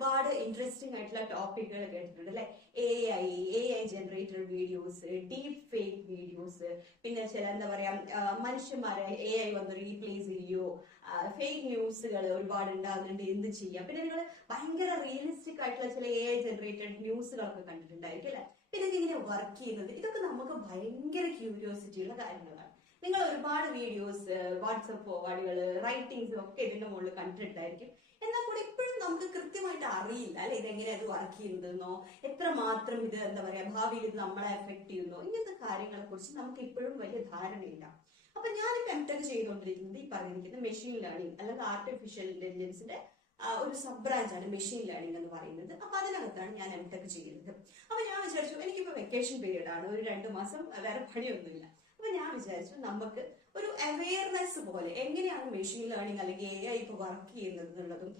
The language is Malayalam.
ഒരുപാട് ഇൻട്രസ്റ്റിംഗ് ആയിട്ടുള്ള ടോപ്പിക്കുകൾ കേട്ടിട്ടുണ്ട് അല്ലെ. A I generated videos, deep fake videos, പിന്നെ ചില എന്താ പറയാ മനുഷ്യന്മാരെ എ ഐ വന്ന് റീപ്ലേസ് ചെയ്യോ, ഫേക്ക് ന്യൂസുകൾ ഒരുപാട് ഉണ്ടാകുന്നുണ്ട്, എന്ത് ചെയ്യാം. പിന്നെ നിങ്ങൾ ഭയങ്കര റിയലിസ്റ്റിക് ആയിട്ടുള്ള ചില എ ഐ ജനറേറ്റഡ് ന്യൂസുകളൊക്കെ കണ്ടിട്ടുണ്ടായിരിക്കും അല്ലെ. പിന്നെ ഇങ്ങനെ വർക്ക് ചെയ്യുന്നത്, ഇതൊക്കെ നമുക്ക് ഭയങ്കര ക്യൂരിയോസിറ്റി ഉള്ള കാര്യങ്ങളാണ്. നിങ്ങൾ ഒരുപാട് വീഡിയോസ്, വാട്സപ്പ് ഫോർവേഡുകൾ, റൈറ്റിംഗ്സും ഒക്കെ ഇതിന്റെ മുകളിൽ കണ്ടിട്ടുണ്ടായിരിക്കും. എന്നാൽ കൂടെ ഇപ്പോഴും നമുക്ക് കൃത്യമായിട്ട് അറിയില്ല അല്ലെ ഇതെങ്ങനെ അത് വർക്ക് ചെയ്യുന്നതെന്നോ, എത്രമാത്രം ഇത് എന്താ പറയാ ഭാവിയിൽ ഇത് നമ്മളെ എഫക്ട് ചെയ്യുന്നോ, ഇങ്ങനത്തെ കാര്യങ്ങളെ കുറിച്ച് നമുക്ക് ഇപ്പോഴും വലിയ ധാരണയില്ല. അപ്പൊ ഞാനിപ്പോ എംടെക് ചെയ്തുകൊണ്ടിരിക്കുന്നത് ഈ പറഞ്ഞിരിക്കുന്ന മെഷീൻ ലേണിംഗ് അല്ലെങ്കിൽ ആർട്ടിഫിഷ്യൽ ഇന്റലിജൻസിന്റെ ഒരു സബ് ബ്രാഞ്ച് ആണ് മെഷീൻ ലേണിംഗ് എന്ന് പറയുന്നത്. അപ്പൊ അതിനകത്താണ് ഞാൻ എംടെക് ചെയ്യുന്നത്. അപ്പൊ ഞാൻ വിചാരിച്ചു എനിക്കിപ്പോ വെക്കേഷൻ പീരീഡ് ആണ്, ഒരു 2 മാസം വേറെ പണിയൊന്നുമില്ല. അപ്പൊ ഞാൻ വിചാരിച്ചു നമുക്ക് ഒരു അവയർനെസ് പോലെ എങ്ങനെയാണ് മെഷീൻ ലേണിംഗ് അല്ലെങ്കിൽ എ ഐ ഇപ്പൊ വർക്ക് ചെയ്യുന്നത് എന്നുള്ളതും